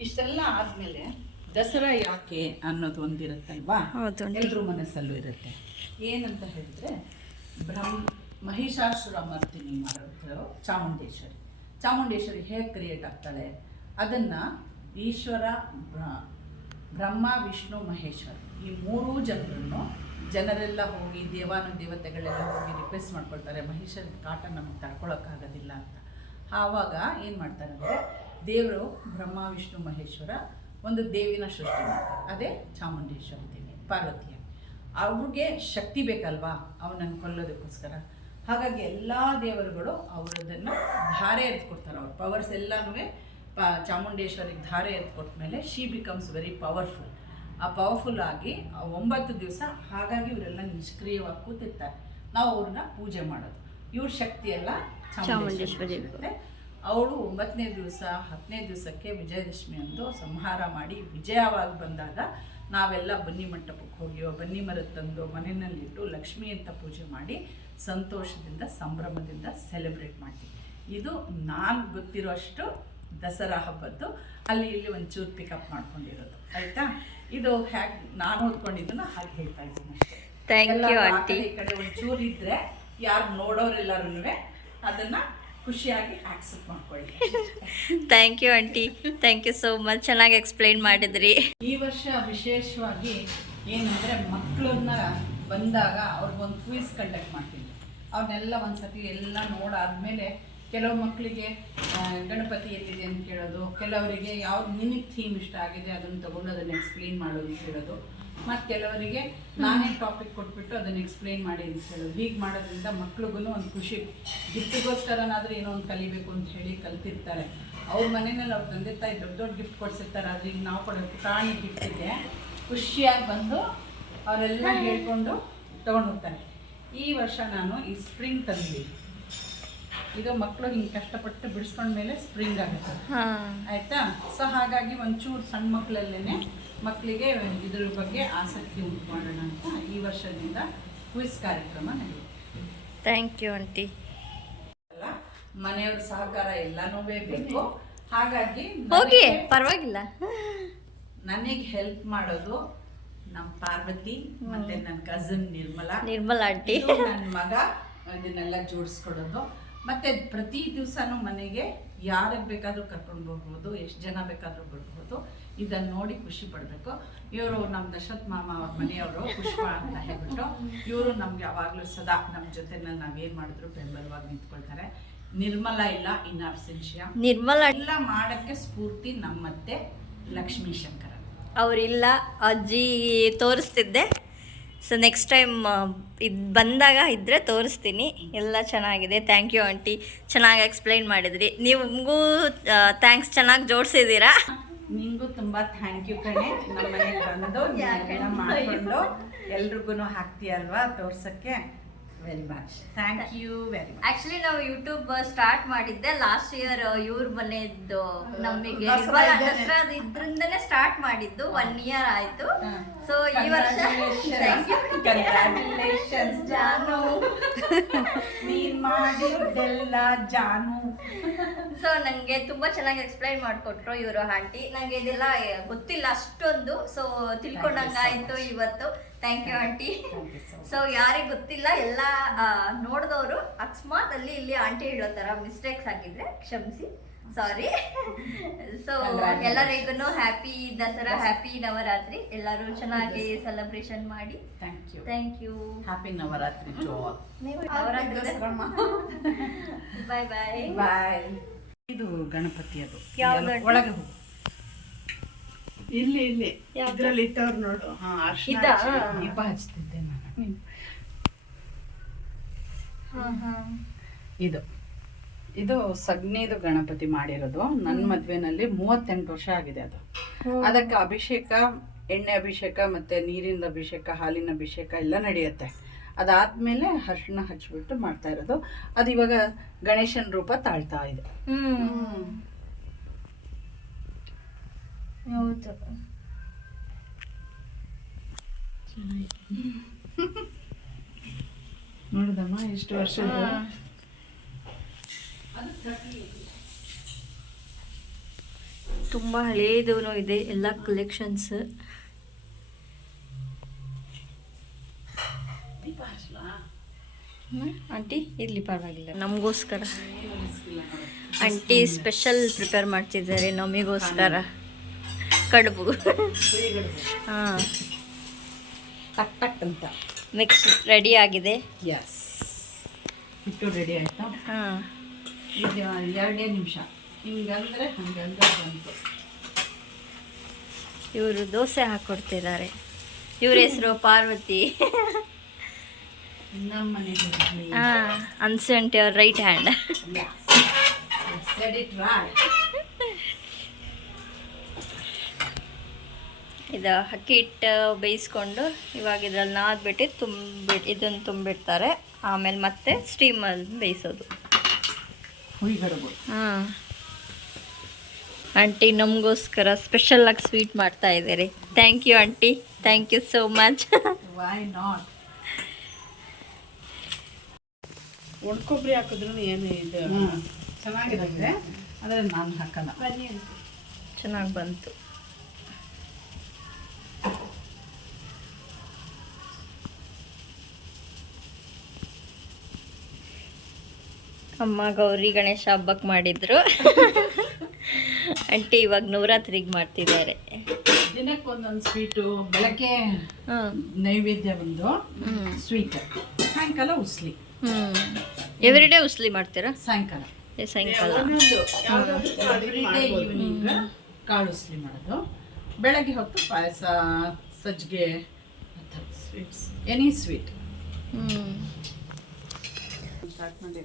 ಇಷ್ಟೆಲ್ಲ ಆದ್ಮೇಲೆ ದಸರಾ ಯಾಕೆ ಅನ್ನೋದು ಒಂದಿರುತ್ತಲ್ವಾ? ಎಲ್ಲರೂ ಮನಸ್ಸಲ್ಲೂ ಇರುತ್ತೆ. ಏನಂತ ಹೇಳಿದ್ರೆ ಬ್ರಹ್ಮ ಮಹಿಷಾಸುರ ಮರ್ತಿನಿ ಮಾಡೋದು ಚಾಮುಂಡೇಶ್ವರಿ. ಚಾಮುಂಡೇಶ್ವರಿ ಹೇಗೆ ಕ್ರಿಯೇಟ್ ಆಗ್ತಾಳೆ? ಅದನ್ನ ಈಶ್ವರ ಬ್ರ- ಬ್ರಹ್ಮ ವಿಷ್ಣು ಮಹೇಶ್ವರ ಈ ಮೂರೂ ಜನರನ್ನು ಜನರೆಲ್ಲ ಹೋಗಿ, ದೇವಾನು ದೇವತೆಗಳೆಲ್ಲ ಹೋಗಿ ರಿಕ್ವೆಸ್ಟ್ ಮಾಡ್ಕೊಳ್ತಾರೆ. ಮಹಿಷರ ಕಾಟ ನಮಗೆ ತಡ್ಕೊಳಕ್ಕಾಗೋದಿಲ್ಲ ಅಂತ. ಆವಾಗ ಏನು ಮಾಡ್ತಾರೆ ಅಂದರೆ, ದೇವರು ಬ್ರಹ್ಮ, ವಿಷ್ಣು, ಮಹೇಶ್ವರ ಒಂದು ದೇವಿನ ಸೃಷ್ಟಿ ಮಾಡ್ತಾರೆ. ಅದೇ ಚಾಮುಂಡೇಶ್ವರಿ ದೇವಿ ಪಾರ್ವತಿಯ ಅವ್ರಿಗೆ ಶಕ್ತಿ ಬೇಕಲ್ವಾ ಅವನನ್ನು ಕೊಲ್ಲೋದಕ್ಕೋಸ್ಕರ? ಹಾಗಾಗಿ ಎಲ್ಲ ದೇವರುಗಳು ಅವರದನ್ನು ಧಾರೆ ಎತ್ಕೊಡ್ತಾರೆ ಕೊಡ್ತಾರೆ. ಅವ್ರ ಪವರ್ಸ್ ಎಲ್ಲನೂ ಪ, ಚಾಮುಂಡೇಶ್ವರಿಗೆ ಧಾರೆ ಎತ್ಕೊಟ್ಟ ಕೊಟ್ಮೇಲೆ she becomes very powerful powerful ಆಗಿ ಒಂಬತ್ತು ದಿವಸ ಹಾಗಾಗಿ ಇವರೆಲ್ಲ ನಿಷ್ಕ್ರಿಯವಾಗಿ ಕೂತಿರ್ತಾರೆ. ನಾವು ಅವ್ರನ್ನ ಪೂಜೆ ಮಾಡೋದು. ಇವ್ರ ಶಕ್ತಿ ಎಲ್ಲ ಚಾಮುಂಡೇಶ್ವರಿ ಅವಳು ಒಂಬತ್ತನೇ ದಿವಸ ಹತ್ತನೇ ದಿವಸಕ್ಕೆ ವಿಜಯದಶಮಿ ಅಂದು ಸಂಹಾರ ಮಾಡಿ ವಿಜಯವಾಗಿ ಬಂದಾಗ ನಾವೆಲ್ಲ ಬನ್ನಿ ಮಂಟಪಕ್ಕೆ ಹೋಗಿಯೋ ಬನ್ನಿ ಮರದ ತಂದು ಮನೆಯಲ್ಲಿಟ್ಟು ಲಕ್ಷ್ಮಿ ಅಂತ ಪೂಜೆ ಮಾಡಿ ಸಂತೋಷದಿಂದ ಸಂಭ್ರಮದಿಂದ ಸೆಲೆಬ್ರೇಟ್ ಮಾಡ್ತೀವಿ. ಇದು ನಾನು ಗೊತ್ತಿರೋಷ್ಟು ದಸರಾ ಹಬ್ಬದ್ದು. ಅಲ್ಲಿ ಇಲ್ಲಿ ಒಂಚೂರು ಪಿಕಪ್ ಮಾಡ್ಕೊಂಡಿರೋದು. ಆಯ್ತಾ? ಇದು ಹ್ಯಾಕ್ ನಾನು ಓದ್ಕೊಂಡಿದ್ದನ್ನ ಹಾಗೆ ಹೇಳ್ತಾ ಇದ್ದೀನಿ ಥ್ಯಾಂಕ್ ಯು ಆಂಟಿ ಈ ಕಡೆ ಒಂಚೂರು ಇದ್ರೆ ಯಾರು ನೋಡೋರೆಲ್ಲರೂ ಅದನ್ನ ಖುಷಿಯಾಗಿ ಆಕ್ಸೆಪ್ಟ್ ಮಾಡ್ಕೊಳ್ಳಿ. Thank you aunty thank you so much ಚೆನ್ನಾಗಿ ಎಕ್ಸ್ಪ್ಲೈನ್ ಮಾಡಿದ್ರಿ. ಈ ವರ್ಷ ವಿಶೇಷವಾಗಿ ಏನಂದರೆ ಮಕ್ಕಳನ್ನ ಬಂದಾಗ ಅವ್ರಿಗೊಂದು ಕ್ವಿಸ್ ಕಂಡಕ್ಟ್ ಮಾಡ್ತೀನಿ. ಅವ್ರನ್ನೆಲ್ಲ ಒಂದ್ಸತಿ ಎಲ್ಲ ನೋಡಾದ್ಮೇಲೆ ಕೆಲವು ಮಕ್ಕಳಿಗೆ ಗಣಪತಿ ಎಲ್ಲಿದೆ ಅಂತ ಕೇಳೋದು ಕೆಲವರಿಗೆ ಯಾವ ನಿಮಗೆ ಥೀಮ್ ಇಷ್ಟ ಆಗಿದೆ ಅದನ್ನು ತಗೊಂಡು ಅದನ್ನು ಎಕ್ಸ್ಪ್ಲೇನ್ ಮಾಡೋದು ಕೇಳೋದು ಮತ್ತು ಕೆಲವರಿಗೆ ನಾನೇ ಟಾಪಿಕ್ ಕೊಟ್ಬಿಟ್ಟು ಅದನ್ನು ಎಕ್ಸ್ಪ್ಲೈನ್ ಮಾಡಿ ಅಂತ ಹೇಳೋದು ಹೀಗೆ ಮಾಡೋದ್ರಿಂದ ಮಕ್ಳಿಗೂ ಒಂದು ಖುಷಿ ಗಿಫ್ಟಿಗೋಸ್ಕರನಾದರೂ ಏನೋ ಒಂದು ಕಲಿಬೇಕು ಅಂತ ಹೇಳಿ ಕಲ್ತಿರ್ತಾರೆ. ಅವ್ರ ಮನೆಯಲ್ಲಿ ಅವ್ರ ತಂದೆ ತಾಯಿ ದೊಡ್ಡ ದೊಡ್ಡ ಗಿಫ್ಟ್ ಕೊಡ್ಸಿರ್ತಾರೆ ಆದರೆ ಈಗ ನಾವು ಕೊಡೋ ಪ್ರಾಣಿ ಗಿಫ್ಟ್ ಇದೆ ಖುಷಿಯಾಗಿ ಬಂದು ಅವರೆಲ್ಲ ಹೇಳ್ಕೊಂಡು ತಗೊಂಡು ಹೋಗ್ತಾರೆ. ಈ ವರ್ಷ ನಾನು ಈ ಸ್ಪ್ರಿಂಗ್ ತಂದಿದ್ದೀನಿ. ಇದು ಮಕ್ಕಳು ಹಿಂಗೆ ಕಷ್ಟಪಟ್ಟು ಬಿಡಿಸ್ಕೊಂಡ ಮೇಲೆ ಸ್ಪ್ರಿಂಗ್ ಆಗುತ್ತೆ. ಹಾಂ. ಆಯ್ತಾ? ಸೊ ಹಾಗಾಗಿ ಒಂಚೂರು ಸಣ್ಣ ಮಕ್ಕಳಲ್ಲೇ ಮಕ್ಕಳಿಗೆ ಇದ್ರ ಬಗ್ಗೆ ಆಸಕ್ತಿ ಉಂಟು ಮಾಡೋಣ ಅಂತ ಈ ವರ್ಷದಿಂದ ಕ್ವಿಸ್ ಕಾರ್ಯಕ್ರಮ ನಡೆಯುತ್ತೆ ಥ್ಯಾಂಕ್ ಯು ಆಂಟಿ ಅಲ್ಲ ಮನೆಯವ್ರ ಸಹಕಾರ ಎಲ್ಲನೂ ಬೇಕು. ಹಾಗಾಗಿ ಹೋಗಿ ಪರವಾಗಿಲ್ಲ. ನನಗೆ ಹೆಲ್ಪ್ ಮಾಡೋದು ನಮ್ಮ ಪಾರ್ವತಿ ಮತ್ತೆ ನನ್ನ ಕಸಿನ್ ನಿರ್ಮಲಾ. ನಿರ್ಮಲಾ ಆಂಟಿ ನನ್ನ ಮಗ ಇದನ್ನೆಲ್ಲ ಜೋಡಿಸ್ಕೊಡೋದು. ಮತ್ತೆ ಪ್ರತಿ ದಿವಸನೂ ಮನೆಗೆ ಯಾರಿಗೆ ಬೇಕಾದರೂ ಕರ್ಕೊಂಡು ಹೋಗ್ಬೋದು ಎಷ್ಟು ಜನ ಬೇಕಾದರೂ ಬರ್ಬೋದು. ಇದನ್ನು ನೋಡಿ ಖುಷಿ ಪಡಬೇಕು. ಇವರು ನಮ್ಮ ದಶರಥ್ ಮಾಮ ಅವ್ರ ಮನೆಯವರು ಪುಷ್ಪ ಅಂತ ಹೇಳ್ಬಿಟ್ಟು ಇವರು ನಮ್ಗೆ ಯಾವಾಗಲೂ ಸದಾ ನಮ್ಮ ಜೊತೆನಲ್ಲಿ ನಾವೇನು ಮಾಡಿದ್ರು ಬೆಂಬಲವಾಗಿ ನಿಂತ್ಕೊಳ್ತಾರೆ. ನಿರ್ಮಲ ಇಲ್ಲ ಇನ್ ಅಬ್ಸೆನ್ಷಿಯಾ ನಿರ್ಮಲ ಇಲ್ಲ ಮಾಡೋಕ್ಕೆ ಸ್ಫೂರ್ತಿ ನಮ್ಮತ್ತೆ ಲಕ್ಷ್ಮೀ ಶಂಕರ. ಅವರಿಲ್ಲ ಅಜ್ಜಿ ತೋರಿಸ್ತಿದ್ದೆ. ಸೊ ನೆಕ್ಸ್ಟ್ ಟೈಮ್ ಇದು ಬಂದಾಗ ಇದ್ದರೆ ತೋರಿಸ್ತೀನಿ. ಎಲ್ಲ ಚೆನ್ನಾಗಿದೆ. ಥ್ಯಾಂಕ್ ಯು ಆಂಟಿ ಚೆನ್ನಾಗಿ ಎಕ್ಸ್ಪ್ಲೈನ್ ಮಾಡಿದ್ರಿ. ನಿಮಗೂ ಥ್ಯಾಂಕ್ಸ್ ಚೆನ್ನಾಗಿ ಜೋಡಿಸಿದ್ದೀರಾ? ನಿಮಗೂ ತುಂಬ ಥ್ಯಾಂಕ್ ಯು ಕಣೆ. ನಮ್ಮ ಬಂದು ಮಾಡ್ಕೊಂಡು ಎಲ್ರಿಗೂ ಹಾಕ್ತೀಯಲ್ವಾ ತೋರ್ಸಕ್ಕೆ? Very much thank you very much actually ನಾವು ಯೂಟ್ಯೂಬ್ ಸ್ಟಾರ್ಟ್ ಮಾಡಿದ್ದೆ ಲಾಸ್ಟ್ ಇಯರ್ ಇವ್ರ ಮನೆಯದ್ದು ನಮಗೆ ದಸರಾ ದಸರಾ ಇದ್ರಿಂದನೇ ಸ್ಟಾರ್ಟ್ ಮಾಡಿದ್ದು ಒನ್ ಇಯರ್ ಆಯ್ತು. ಸೊ ಈ ವರ್ಷ ಥ್ಯಾಂಕ್ ಯು ಕಂಗ್ರ್ಯಾಚುಲೇಷನ್ಸ್ ಜಾನು ನೀನ್ ಮಾಡಿದ್ದೆಲ್ಲ ಜಾನು ಸೊ ನನಗೆ ತುಂಬ ಚೆನ್ನಾಗಿ ಎಕ್ಸ್ಪ್ಲೈನ್ ಮಾಡಿಕೊಟ್ರು ಇವರು ಆಂಟಿ. ನನಗೆ ಇದೆಲ್ಲ ಗೊತ್ತಿಲ್ಲ ಅಷ್ಟೊಂದು. ಸೊ ತಿಳ್ಕೊಂಡಂಗಾಯ್ತು ಇವತ್ತು. ಥ್ಯಾಂಕ್ ಯು ಆಂಟಿ ಸೊ ಯಾರಿಗೆ ಗೊತ್ತಿಲ್ಲ ಎಲ್ಲ ನೋಡಿದವರು ಅಕಸ್ಮಾತ್ ಅಲ್ಲಿ ಇಲ್ಲಿ ಆಂಟಿ ಹೇಳೋ ಥರ ಮಿಸ್ಟೇಕ್ಸ್ ಆಗಿದ್ರೆ ಕ್ಷಮಿಸಿ. Sorry so. ಎಲ್ಲರಿಗೂ ಹ್ಯಾಪಿ ದಸರಾ ಹ್ಯಾಪಿ ನವರಾತ್ರಿ. ಎಲ್ಲರೂ ಚೆನ್ನಾಗಿ ಸೆಲೆಬ್ರೇಷನ್ ಮಾಡಿ. Thank you thank you happy Navaratri bye bye bye ಇದು ಗಣಪತಿ ಅದು ಒಳಗೆ ಹೋಗು. ಇಲ್ಲಿ ಇಲ್ಲಿ? ಇದ್ರಲ್ಲಿ ಇಟ್ಟವ್ರು ನೋಡು. ಹಾ ಅರ್ಶಿನ ಇದಾ? ಹಚ್ಚಿ ದೀಪ ಹಚ್ತಿದ್ದೆ ನಾನು. ಇದು. ಇದು ಸಗ್ನಿದು ಗಣಪತಿ ಮಾಡಿರೋದು. ನನ್ನ ಮದ್ವೆನಲ್ಲಿ ಮೂವತ್ತೆಂಟು ವರ್ಷ ಆಗಿದೆ ಅದು. ಅದಕ್ಕೆ ಅಭಿಷೇಕ ಎಣ್ಣೆ ಅಭಿಷೇಕ ಮತ್ತೆ ನೀರಿನ ಅಭಿಷೇಕ ಹಾಲಿನ ಅಭಿಷೇಕ ಎಲ್ಲ ನಡೆಯುತ್ತೆ. ಅದಾದ್ಮೇಲೆ ಅರ್ಶಿಣ ಹಚ್ಬಿಟ್ಟು ಮಾಡ್ತಾ ಇರೋದು. ಅದು ಇವಾಗ ಗಣೇಶನ ರೂಪ ತಾಳ್ತಾ ಇದೆ. ಹ್ಮ್. ಹೌದು. ನೋಡಿದಮ್ಮ ಎಷ್ಟು ವರ್ಷ ತುಂಬ ಹಳೇದೂ ಇದೆ ಎಲ್ಲ ಕಲೆಕ್ಷನ್ಸ್ ಆಂಟಿ ಇರಲಿ ಪರವಾಗಿಲ್ಲ. ನಮಗೋಸ್ಕರ. ಆಂಟಿ ಸ್ಪೆಷಲ್ ಪ್ರಿಪೇರ್ ಮಾಡ್ತಿದ್ದಾರೆ ನಮಗೋಸ್ಕರ. ಕಡುಬು ಹಾಂ. ಟಕ್ ಟಕ್ ಅಂತ. ಮಿಕ್ಸ್ ರೆಡಿ ಆಗಿದೆ. ಎಸ್ ಹಿಟ್ಟು ರೆಡಿ ಆಯಿತಾ? ಹಾಂ. ಈಗ ಎರಡೇ ನಿಮಿಷ. ಹಿಂಗಂದ್ರೆ ಹಂಗಂದ್ರೆ ಬಂತು. ಇವರು ದೋಸೆ ಹಾಕ್ಕೊಡ್ತಿದ್ದಾರೆ ಇವ್ರ ಹೆಸರು ಪಾರ್ವತಿ. ಹಾಂ. ಅನ್ಸು ಆಂಟಿ ಅವ್ರ ರೈಟ್ ಹ್ಯಾಂಡ್ ಇದು ಅಕ್ಕಿ ಹಿಟ್ಟು ಬೇಯಿಸ್ಕೊಂಡು ಇವಾಗ ಇದ್ರಲ್ಲಿ ನಾದ್ಬಿಟ್ಟು ತುಂಬಿ ಇದನ್ನು ತುಂಬಿಡ್ತಾರೆ. ಆಮೇಲೆ ಮತ್ತೆ ಸ್ಟೀಮಲ್ಲಿ ಬೇಯಿಸೋದು. ಹಾಂ. ಆಂಟಿ ನಮಗೋಸ್ಕರ ಸ್ಪೆಷಲಾಗಿ ಸ್ವೀಟ್ ಮಾಡ್ತಾ ಇದ್ದೀರಿ. Thank you aunty. Thank you so much ಒಣಕೊಬ್ಬರಿ ಹಾಕಿದ್ರು ಏನು ಇದು? ಚೆನ್ನಾಗಿರುತ್ತೆ. ಆದರೆ ನಾನು ಹಾಕಲ್ಲ. ಚೆನ್ನಾಗಿ ಬಂತು. ಅಮ್ಮ ಗೌರಿ ಗಣೇಶ ಹಬ್ಬಕ್ಕೆ ಮಾಡಿದ್ರು. ಆಂಟಿ ಇವಾಗ ನವರಾತ್ರಿಗೆ ಮಾಡ್ತಿದ್ದಾರೆ. ದಿನಕ್ಕೆ ಒಂದೊಂದು ಸ್ವೀಟು ಬೆಳಗ್ಗೆ ನೈವೇದ್ಯ ಒಂದು ಹ್ಞೂ ಸ್ವೀಟ್ ಸಾಯಂಕಾಲ ಉಸ್ಲಿ. ಹ್ಞೂ ಎವ್ರಿ ಡೇ ಉಸ್ಲಿ ಮಾಡ್ತೀರಾ? ಸಾಯಂಕಾಲ. ಏ ಸಾಯಂಕಾಲ. ಕಾಳು ಉಸ್ಲಿ ಮಾಡೋದು. ಬೆಳಗ್ಗೆ ಹೊತ್ತು ಪಾಯಸ ಸಜ್ಜಿಗೆ ಸ್ವೀಟ್ಸ್ ಎನಿ ಸ್ವೀಟ್ ಹ್ಞೂ ಸ್ಟಾರ್ಟ್ ಮಾಡಿದೆ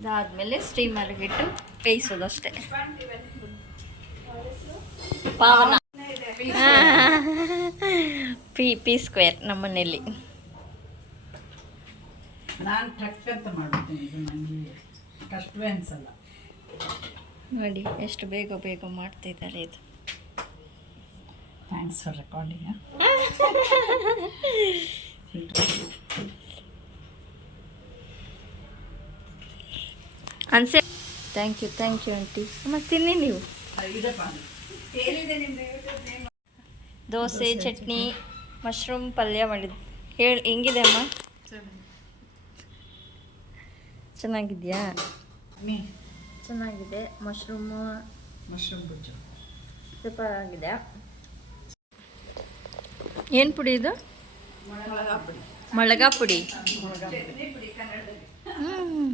ಇದಾದ್ಮೇಲೆ ಸ್ಟೀಮರ್ಗೆ ಇಟ್ಟು ಬೇಯಿಸೋದಷ್ಟೇ. ಪಾವನ. [laughs] ಪಿ ಪಿ ಸ್ಕ್ವೇರ್ ನಮ್ಮನೇಲಿ. ನಾನು ಟಕ್ ಅಂತ ಮಾಡ್ತೀನಿ ಕಷ್ಟವೇ ಅನ್ಸಲ್ಲ ನೋಡಿ ಎಷ್ಟು ಬೇಗ ಬೇಗ ಮಾಡ್ತಿದ್ದಾರೆ ಇದು. Thanks for recording ಅನ್ಸೆ. Thank you thank you aunty ಅಮ್ಮ ತಿನ್ನಿ ನೀವು. ದೋಸೆ ಚಟ್ನಿ ಮಶ್ರೂಮ್ ಪಲ್ಯ ಮಾಡಿದ್ದು ಹೇಳಿ ಹೆಂಗಿದೆ ಅಮ್ಮ? ಚೆನ್ನಾಗಿದೆಯಾ? ಚೆನ್ನಾಗಿದೆ. ಮಶ್ರೂಮು ಮಶ್ರೂಮ್ ಬುಜ್ಜು ಸೂಪರ್ ಆಗಿದೆ. ಏನು ಪುಡಿ ಇದು? ಮಳಗಾ ಪುಡಿ. ಹ್ಮ್.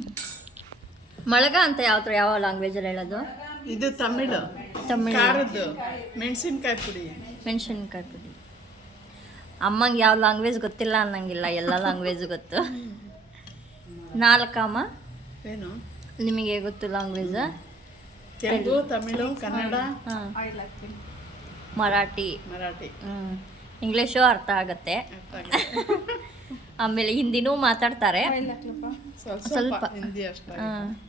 ಮಳಗ ಅಂತ ಯಾವ ಥರ ಯಾವ ಲ್ಯಾಂಗ್ವೇಜಲ್ಲಿ ಹೇಳೋದು? ಇದು ತಮಿಳು. ತಮಿಳು. ಖಾರದ್ದು. ಮೆಣಸಿನ್ಕಾಯಿ ಪುಡಿ. ಮೆಣಸಿನ್ಕಾಯಿ ಪುಡಿ. ಅಮ್ಮಂಗೆ ಯಾವ ಲ್ಯಾಂಗ್ವೇಜ್ ಗೊತ್ತಿಲ್ಲ ಅನ್ನಂಗಿಲ್ಲ ಎಲ್ಲ ಲ್ಯಾಂಗ್ವೇಜ್ ಗೊತ್ತು. ನಾಲ್ಕಮ್ಮ? ಏನು? ನಿಮಗೆ ಗೊತ್ತು ಲ್ಯಾಂಗ್ವೇಜ್ ತೆಲುಗು ತಮಿಳು ಕನ್ನಡ. ಹಾಂ. ಮರಾಠಿ. ಮರಾಠಿ. ಹ್ಮ್. ಇಂಗ್ಲೀಷು ಅರ್ಥ ಆಗತ್ತೆ. ಅರ್ಥ ಆಗುತ್ತೆ. ಆಮೇಲೆ ಹಿಂದಿನೂ ಮಾತಾಡ್ತಾರೆ. ಸ್ವಲ್ಪ ಸ್ವಲ್ಪ. ಸ್ವಲ್ಪ. ಹಿಂದಿ ಅಷ್ಟೇ ಹಾಂ.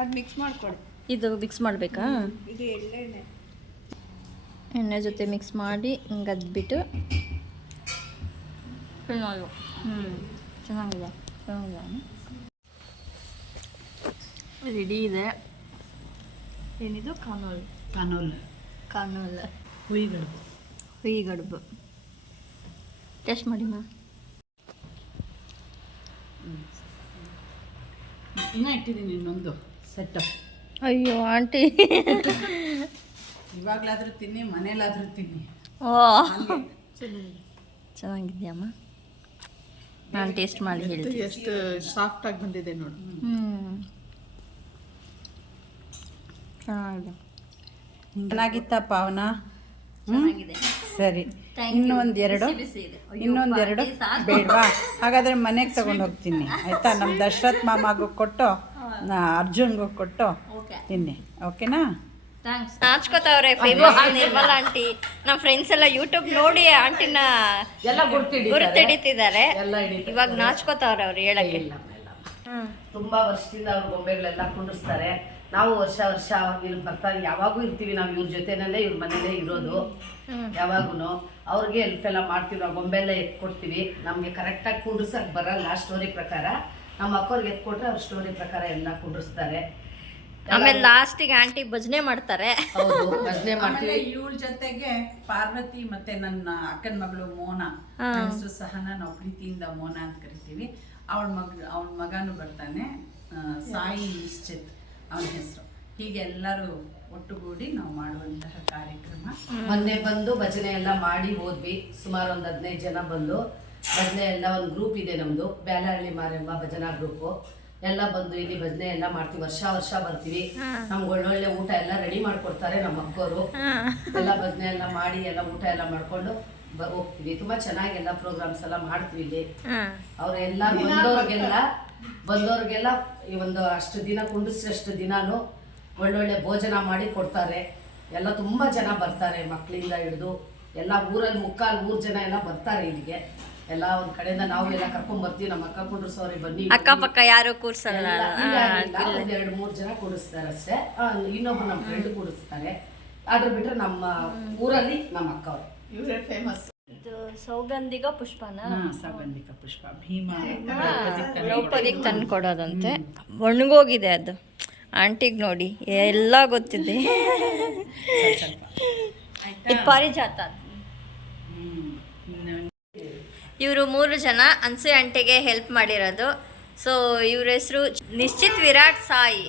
ಅದು ಮಿಕ್ಸ್ ಮಾಡ್ಕೊಳ್ಳಿ ಇದು ಮಿಕ್ಸ್ ಮಾಡಬೇಕಾ? ಇದು ಎಳ್ಳೆಣ್ಣೆ. ಎಣ್ಣೆ ಜೊತೆ ಮಿಕ್ಸ್ ಮಾಡಿ ಹಿಂಗೆ ಅದ್ಬಿಟ್ಟು ಫಿನಾಲು ಹ್ಞೂ ಚೆನ್ನಾಗಿದೆ ಚೆನ್ನಾಗಿದೆ. ರೆಡಿ ಇದೆ. ಏನಿದು? ಕಾನೋಲ್. ಕಾನೋಲ್. ಕಾನೋಲ್. ಹುಯಿಗಡುಬು. ಹುಯಿ ಟೆಸ್ಟ್ ಟೇಸ್ಟ್ ಮಾಡಿ ಮಾ ಇನ್ನೂ ಇಟ್ಟಿದ್ದೀನಿ ಇನ್ನೊಂದು. ಸೆಟಪ್ ಅಯ್ಯೋ ಆಂಟಿ. ಇವಾಗಲಾದರೂ ತಿನ್ನಿ ಮನೇಲಾದ್ರೂ ತಿನ್ನಿ. ಓ. ಚೆನ್ನಾಗಿದ್ಯಮ್ಮ. ನಾನು ಟೇಸ್ಟ್ ಮಾಡಿ ಹೇಳಿ ಹೇಳ್ತೀನಿ. ಎಷ್ಟು ಸಾಫ್ಟ್ ಆಗಿ ಬಂದಿದೆ ನೋಡಿ. ಹ್ಞೂ ಚೆನ್ನಾಗಿದೆ. ಚೆನ್ನಾಗಿತ್ತ ಪಾವನ? ಸರಿ. ಇನ್ನೊಂದು ಎರಡು ಇನ್ನೊಂದು ಎರಡು ಬೇಡವಾ? ಹಾಗಾದ್ರೆ ಮನೆಗೆ ತಗೊಂಡು ಹೋಗ್ತೀನಿ. ಆಯ್ತಾ? ನಮ್ಮ ದಶರಥ್ ಮಾಮಾಗೂ ಕೊಟ್ಟು ನಾ ಅರ್ಜುನ್ಗೂ ಕೊಟ್ಟು ಓಕೆ. ತಿನ್ನಿ. ಓಕೆನಾ? ಥ್ಯಾಂಕ್ಸ್ ನಾಚ್ಕೋತಾವ್ರೆ ಫೇಮಸ್ ನಿರ್ಮಲಾ ಆಂಟಿ. ನಮ್ಮ ಫ್ರೆಂಡ್ಸ್ ಎಲ್ಲ ಯೂಟ್ಯೂಬ್ ನೋಡಿ ಆಂಟಿನ ಗುರುತಿಡಿತಿದ್ದಾರೆ. ಇವಾಗ ನಾಚ್ಕೋತಾವ್ರೆ ಅವ್ರು ಹೇಳಕ್ಕೆ. ತುಂಬಾ ವರ್ಷದಿಂದ ಅವ್ರ ಗೊಂಬೆಗಳೆಲ್ಲ ಕುಂಡಿಸ್ತಾರೆ. ನಾವು ವರ್ಷ ವರ್ಷ ಇಲ್ಲಿ ಬರ್ತಾ ಯಾವಾಗೂ ಇರ್ತೀವಿ ನಾವು ಇವ್ರ ಜೊತೆನಲ್ಲೇ ಇವ್ರ ಮನೇಲೇ ಇರೋದು. ಯಾವಾಗೂ ಅವ್ರಿಗೆ ಹೆಲ್ಪ್ ಎಲ್ಲ ಮಾಡ್ತೀವಿ ನಾವು ಗೊಂಬೆ ಎಲ್ಲ ಎತ್ಕೊಡ್ತೀವಿ. ನಮಗೆ ಕರೆಕ್ಟಾಗಿ ಕುಂಡ್ರಸಕ್ ಬರಲ್ಲ ಸ್ಟೋರಿ ಪ್ರಕಾರ. ನಮ್ಮ ಅಕ್ಕವ್ರಿಗೆ ಎತ್ಕೊಟ್ರೆ ಅವ್ರ ಸ್ಟೋರಿ ಪ್ರಕಾರ ಎಲ್ಲ ಕುಂಡ್ರಿಸ್ತಾರೆ. ಆಮೇಲೆ ಲಾಸ್ಟಿಗೆ ಆಂಟಿ ಭಜನೆ ಮಾಡ್ತಾರೆ. ಹೌದು [laughs] ಭಜನೆ ಮಾಡ್ತೀವಿ. ಇವಳ ಜೊತೆಗೆ ಪಾರ್ವತಿ ಮತ್ತೆ ನನ್ನ ಅಕ್ಕನ ಮಗಳು ಮೋನ. ಹೆಸರು ಸಹನ ನಾವು ಪ್ರೀತಿಯಿಂದ ಮೋನ ಅಂತ ಕರಿತೀವಿ. ಅವಳ ಮಗ ಅವಳ ಮಗನು ಬರ್ತಾನೆ ಆ, ಸಾಯಿ ನಿಶ್ಚಿತ್ ಅವನ ಹೆಸರು. ಹೀಗೆ ಎಲ್ಲರೂ ಒಟ್ಟುಗೂಡಿ ನಾವು ಮಾಡುವಂತಹ ಕಾರ್ಯಕ್ರಮ. ಮೊನ್ನೆ ಬಂದು ಭಜನೆ ಎಲ್ಲ ಮಾಡಿ ಹೋದ್ವಿ. ಸುಮಾರು ಒಂದು ಹದಿನೈದು ಜನ ಬಂದು. ಭಜನೆ ಎಲ್ಲ ಒಂದು ಗ್ರೂಪ್ ಇದೆ ನಮ್ದು. ಬ್ಯಾಲಹಳ್ಳಿ ಮಾರೆಂಬ ಭಜನಾ ಗ್ರೂಪು ಎಲ್ಲ ಬಂದು ಇಲ್ಲಿ ಭಜನೆ ಎಲ್ಲ ಮಾಡ್ತೀವಿ. ವರ್ಷ ವರ್ಷ ಬರ್ತೀವಿ. ನಮ್ಗೆ ಒಳ್ಳೊಳ್ಳೆ ಊಟ ಎಲ್ಲ ರೆಡಿ ಮಾಡ್ಕೊಡ್ತಾರೆ ನಮ್ಮ ಅಕ್ಕವರು. ಎಲ್ಲ ಭಜನೆ ಎಲ್ಲ ಮಾಡಿ ಎಲ್ಲ ಊಟ ಎಲ್ಲ ಮಾಡ್ಕೊಂಡು ಹೋಗ್ತೀವಿ. ತುಂಬಾ ಚೆನ್ನಾಗಿ ಎಲ್ಲ ಪ್ರೋಗ್ರಾಮ್ಸ್ ಎಲ್ಲ ಮಾಡ್ತೀವಿ ಇಲ್ಲಿ. ಅವರೆಲ್ಲ ಬಂದವ್ರಿಗೆಲ್ಲ ಬಂದವ್ರಿಗೆಲ್ಲ ಈ ಒಂದು ಅಷ್ಟು ದಿನ ಕುಂಡಿಸಿದಷ್ಟು ದಿನಾನು ಒಳ್ಳೊಳ್ಳೆ ಭೋಜನ ಮಾಡಿ ಕೊಡ್ತಾರೆ. ಎಲ್ಲ ತುಂಬಾ ಜನ ಬರ್ತಾರೆ ಮಕ್ಕಳಿಂದ ಹಿಡಿದು. ಎಲ್ಲ ಊರಲ್ಲಿ ಮುಕ್ಕಾಲು ಊರ್ ಜನ ಎಲ್ಲ ಬರ್ತಾರೆ ಇಲ್ಲಿಗೆ. ಎಲ್ಲ ಒಂದ್ ಕಡೆಯಿಂದ ನಾವು ಎಲ್ಲ ಕರ್ಕೊಂಡ್ ಬರ್ತೀವಿ ನಮ್ಮ ಅಕ್ಕ ಸಾರಿ ಬನ್ನಿ ಅಕ್ಕಪಕ್ಕ ಯಾರು ಕೂರ್ಸಲ್ಲ ಎಲ್ಲ ಇಲ್ಲ, ಇಲ್ಲ, ಒಂದ್ ಎರಡು ಮೂರ್ ಜನ ಕೂಡಿಸ್ತಾರೆ ಅಷ್ಟೇ. ಆ, ಇನ್ನೊಬ್ರು ನಮ್ಮ ಫ್ರೆಂಡ್ ಕೂಡಿಸ್ತಾರೆ. ಅದ್ರ ಬಿಟ್ರೆ ನಮ್ಮ ಊರಲ್ಲಿ ನಮ್ಮ ಅಕ್ಕವ್ರು ಇವರೇ ಫೇಮಸ್ ಇದು ಸೌಗಂಧಿಗ ಪುಷ್ಪನ? ಸೌಗಂಧಿಕ ಪುಷ್ಪ. ಭೀಮ ದ್ರೌಪದಿಗೆ ತಂದು ಕೊಡೋದಂತೆ? ಒಣಗೋಗಿದೆ ಅದು. ಆಂಟಿಗೆ ನೋಡಿ ಎಲ್ಲ ಗೊತ್ತಿದೆ. ಈ ಪಾರಿಜಾತ ಹ್ಮ್. ಇವರು ಮೂರು ಜನ ಅನ್ಸೆ ಆಂಟಿಗೆ ಹೆಲ್ಪ್ ಮಾಡಿರೋದು. ಸೊ ಇವ್ರ ಹೆಸರು ನಿಶ್ಚಿತ್ ವಿರಾಟ್ ಸಾಯಿ.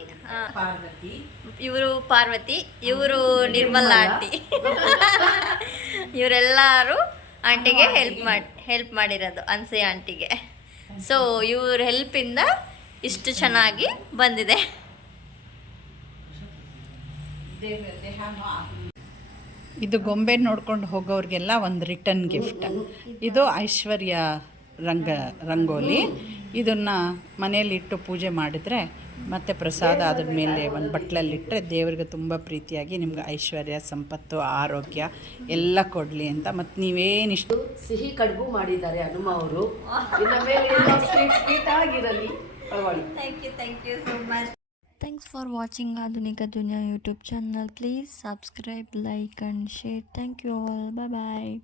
ಇವರು ಪಾರ್ವತಿ ಇವರು ನಿರ್ಮಲಾ ಆಂಟಿ. ಇವರೆಲ್ಲರೂ ಆಂಟಿಗೆ ಹೆಲ್ಪ್ ಮಾಡಿ ಹೆಲ್ಪ್ ಮಾಡಿರೋದು ಅನ್ಸೆ ಆಂಟಿಗೆ. ಸೊ ಇವ್ರ ಹೆಲ್ಪಿಂದ ಇಷ್ಟು ಚೆನ್ನಾಗಿ ಬಂದಿದೆ. ಇದು ಗೊಂಬೆ ನೋಡ್ಕೊಂಡು ಹೋಗೋರಿಗೆಲ್ಲ ಒಂದು ರಿಟರ್ನ್ ಗಿಫ್ಟ್. ಇದು ಐಶ್ವರ್ಯ ರಂಗ ರಂಗೋಲಿ. ಇದನ್ನು ಮನೆಯಲ್ಲಿಟ್ಟು ಪೂಜೆ ಮಾಡಿದರೆ ಮತ್ತು ಪ್ರಸಾದ ಅದ್ರ ಮೇಲೆ ಒಂದು ಬಟ್ಲಲ್ಲಿಟ್ಟರೆ ದೇವರಿಗೆ ತುಂಬ ಪ್ರೀತಿಯಾಗಿ ನಿಮ್ಗೆ ಐಶ್ವರ್ಯ ಸಂಪತ್ತು ಆರೋಗ್ಯ ಎಲ್ಲ ಕೊಡಲಿ ಅಂತ. ಮತ್ತು ನೀವೇನಿಷ್ಟು ಸಿಹಿ ಕಡುಬು ಮಾಡಿದ್ದಾರೆ ಹನುಮ ಅವರು. ಆಗಿರಲಿ. Thank you thank you so much thanks for watching Adhunika Duniya YouTube channel please subscribe like and share thank you all bye bye